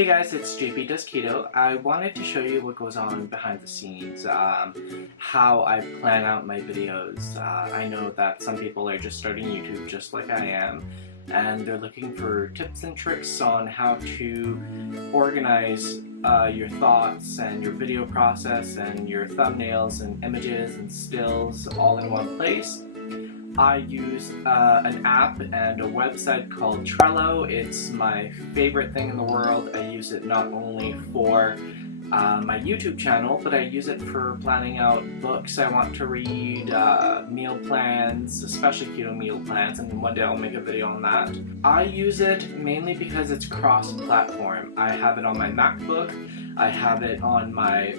Hey guys, it's JP Does Keto. I wanted to show you what goes on behind the scenes, how I plan out my videos. I know that some people are just starting YouTube just like I am, and they're looking for tips and tricks on how to organize your thoughts and your video process and your thumbnails and images and stills all in one place. I use an app and a website called Trello. It's my favorite thing in the world. I use it not only for my YouTube channel, but I use it for planning out books I want to read, meal plans, especially keto meal plans, and one day I'll make a video on that. I use it mainly because it's cross-platform. I have it on my MacBook, I have it on my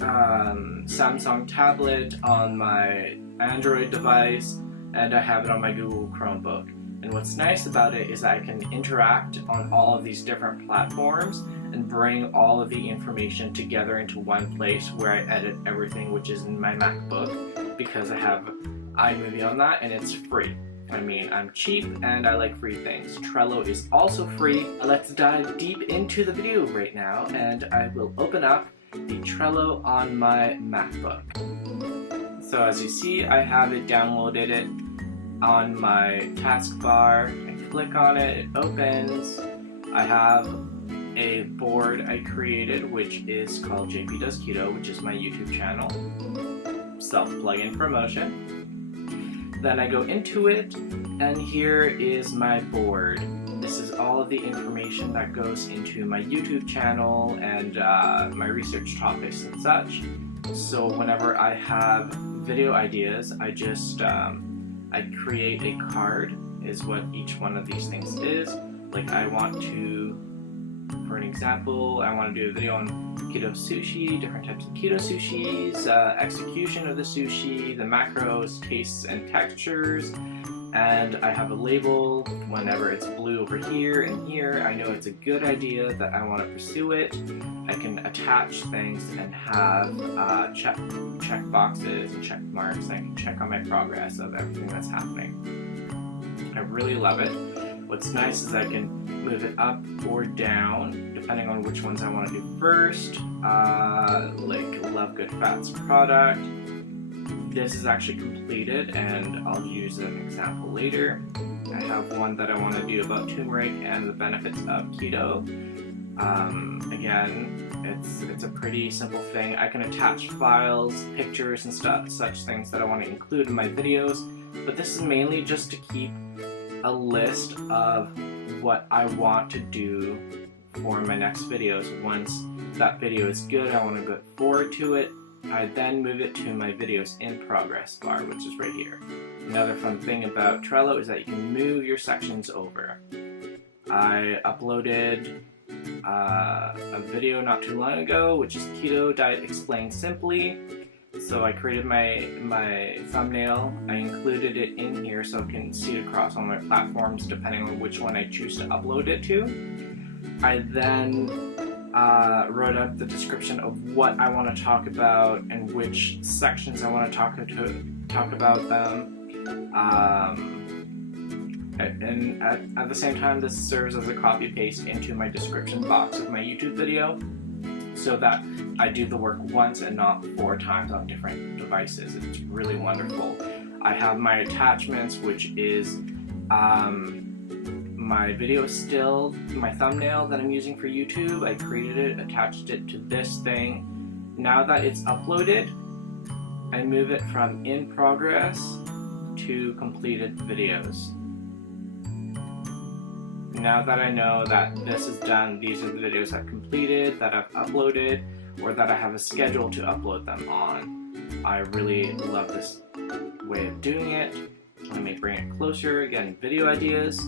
Samsung tablet, on my Android device, and I have it on my Google Chromebook. And what's nice about it is I can interact on all of these different platforms and bring all of the information together into one place where I edit everything, which is in my MacBook, because I have iMovie on that and it's free. I mean, I'm cheap and I like free things. Trello is also free. Let's dive deep into the video right now, and I will open up the Trello on my MacBook. So as you see, I have it downloaded on my taskbar. I click on it, it opens. I have a board I created which is called JP Does Keto, which is my YouTube channel. Self-plugin promotion. Then I go into it, and here is my board. This is all of the information that goes into my YouTube channel and my research topics and such. So whenever I have video ideas, I just I create a card, is what each one of these things is. Like I want to, for an example, I want to do a video on keto sushi, different types of keto sushis, execution of the sushi, the macros, tastes and textures, and I have a label. Whenever it's blue over here and here, I know it's a good idea that I want to pursue it. I can attach things and have check boxes and check marks. I can check on my progress of everything that's happening. I really love it. What's nice is I can move it up or down depending on which ones I want to do first. Like Love Good Fats product. This is actually completed and I'll use an example later. I have one that I want to do about turmeric and the benefits of keto. Again, it's a pretty simple thing. I can attach files, pictures and such things that I want to include in my videos, but this is mainly just to keep a list of what I want to do for my next videos. Once that video is good, I want to go forward to it. I then move it to my videos in progress bar, which is right here. Another fun thing about Trello is that you can move your sections over. I uploaded a video not too long ago, which is Keto Diet Explained Simply. So I created my thumbnail, I included it in here so I can see it across all my platforms depending on which one I choose to upload it to. I then wrote up the description of what I want to talk about and which sections I want to talk about them. And at the same time, this serves as a copy paste into my description box of my YouTube video, so that I do the work once and not 4 times on different devices. It's really wonderful. I have my attachments, which is my video still, my thumbnail that I'm using for YouTube. I created it, attached it to this thing. Now that it's uploaded, I move it from in progress to completed videos. Now that I know that this is done, these are the videos I've completed, that I've uploaded, or that I have a schedule to upload them on. I really love this way of doing it. Let me bring it closer. Again, video ideas,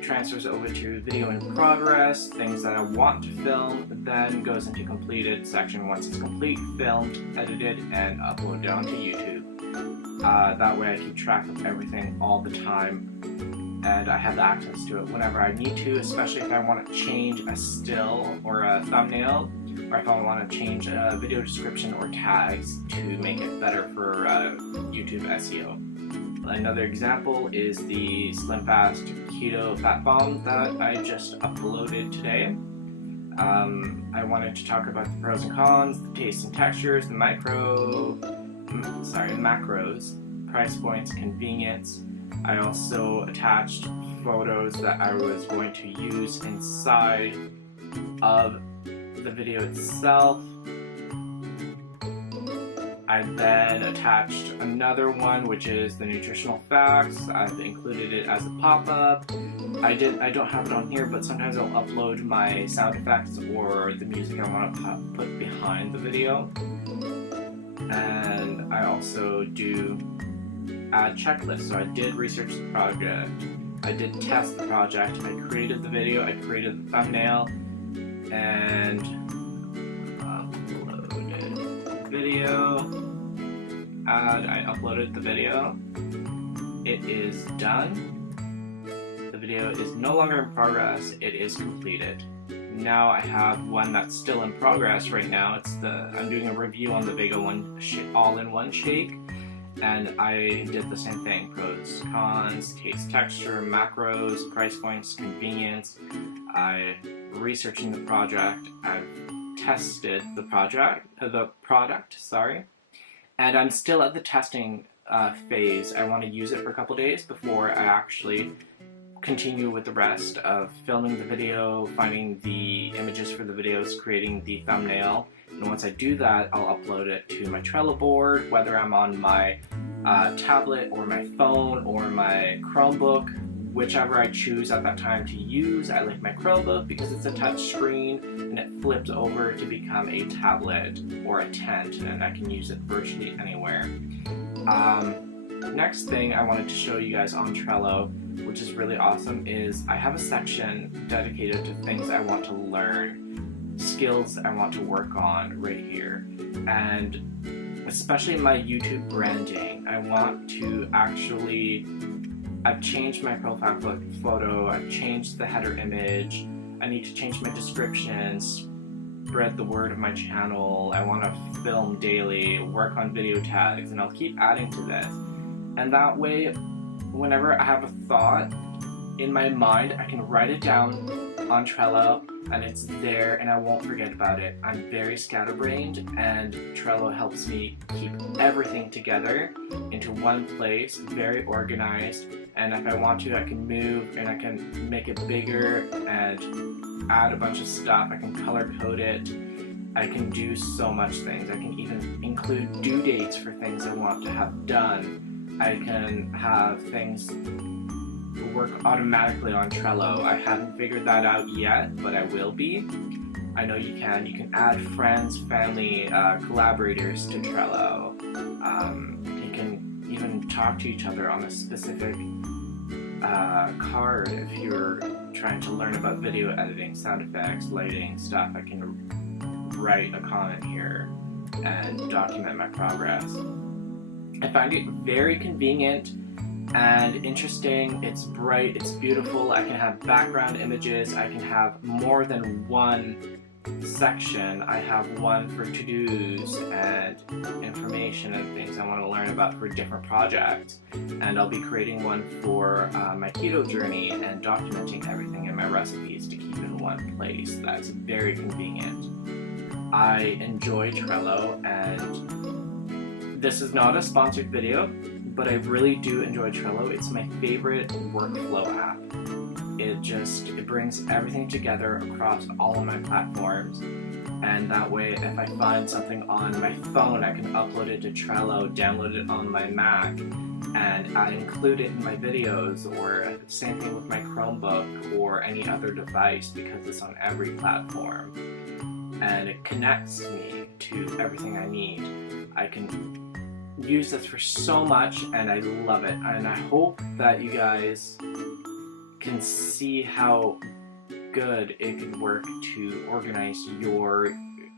transfers over to video in progress, things that I want to film, then goes into completed section once it's complete, filmed, edited, and uploaded onto YouTube. That way I keep track of everything all the time, and I have access to it whenever I need to, especially if I want to change a still or a thumbnail, or if I want to change a video description or tags to make it better for YouTube SEO. Another example is the Slim Fast Keto Fat Bomb that I just uploaded today. I wanted to talk about the pros and cons, the tastes and textures, the macros, price points, convenience. I also attached photos that I was going to use inside of the video itself. I then attached another one, which is the nutritional facts. I've included it as a pop-up. I don't have it on here, but sometimes I'll upload my sound effects or the music I want to put behind the video. And I also do add checklists. So I did research the project, I did test the project, I created the video, I created the thumbnail, and uploaded video. I uploaded the video. It is done. The video is no longer in progress, it is completed. Now I have one that's still in progress right now. I'm doing a review on the Vega all-in-one shake, and I did the same thing: pros, cons, taste, texture, macros, price points, convenience. I researching the project. I've tested the product. And I'm still at the testing phase. I want to use it for a couple days before I actually continue with the rest of filming the video, finding the images for the videos, creating the thumbnail. And once I do that, I'll upload it to my Trello board, whether I'm on my tablet or my phone or my Chromebook, whichever I choose at that time to use. I like my Chromebook because it's a touch screen and it flips over to become a tablet or a tent, and I can use it virtually anywhere. Next thing I wanted to show you guys on Trello, which is really awesome, is I have a section dedicated to things I want to learn, skills I want to work on right here. And especially my YouTube branding, I want to I've changed my profile photo, I've changed the header image, I need to change my descriptions, spread the word of my channel, I want to film daily, work on video tags, and I'll keep adding to this. And that way, whenever I have a thought in my mind, I can write it down on Trello, and it's there and I won't forget about it. I'm very scatterbrained, and Trello helps me keep everything together into one place, very organized, and if I want to, I can move and I can make it bigger and add a bunch of stuff. I can color code it. I can do so much things. I can even include due dates for things I want to have done. I can have things work automatically on Trello. I haven't figured that out yet, but I will be. I know you can. You can add friends, family, collaborators to Trello. You can even talk to each other on a specific card if you're trying to learn about video editing, sound effects, lighting, stuff. I can write a comment here and document my progress. I find it very convenient and interesting. It's bright, it's beautiful. I can have background images. I can have more than one section. I have one for to-dos and information and things I want to learn about for different projects. And I'll be creating one for my keto journey and documenting everything in my recipes to keep in one place. That's very convenient. I enjoy Trello, and this is not a sponsored video, but I really do enjoy Trello. It's my favorite workflow app. It brings everything together across all of my platforms, and that way if I find something on my phone, I can upload it to Trello, download it on my Mac, and I include it in my videos, or same thing with my Chromebook or any other device, because it's on every platform. And it connects me to everything I need. I can use this for so much, and I love it. And I hope that you guys can see how good it could work to organize your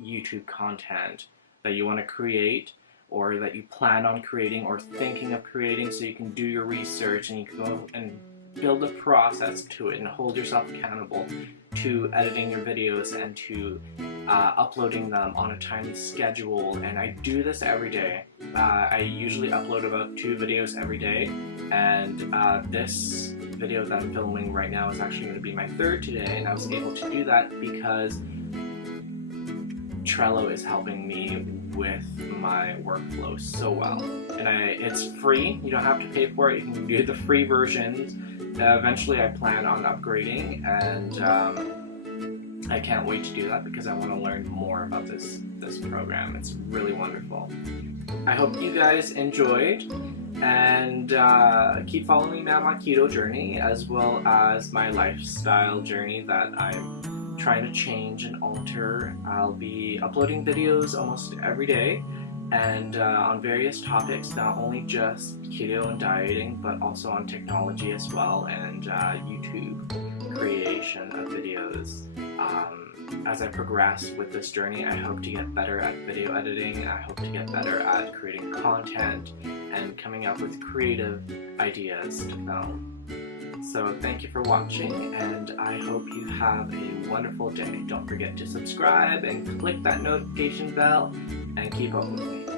YouTube content that you want to create, or that you plan on creating or thinking of creating, so you can do your research and you can go and build a process to it and hold yourself accountable to editing your videos and to uploading them on a timely schedule. And I do this every day. I usually upload about 2 videos every day, and this video that I'm filming right now is actually going to be my 3rd today, and I was able to do that because Trello is helping me with my workflow so well. And it's free, you don't have to pay for it, you can do the free versions. Eventually I plan on upgrading, and I can't wait to do that because I want to learn more about this program. It's really wonderful. I hope you guys enjoyed, and keep following me on my keto journey as well as my lifestyle journey that I'm trying to change and alter. I'll be uploading videos almost every day, and on various topics, not only just keto and dieting, but also on technology as well, and YouTube creation of videos. As I progress with this journey, I hope to get better at video editing, I hope to get better at creating content and coming up with creative ideas to film. So thank you for watching, and I hope you have a wonderful day. Don't forget to subscribe and click that notification bell and keep up with me.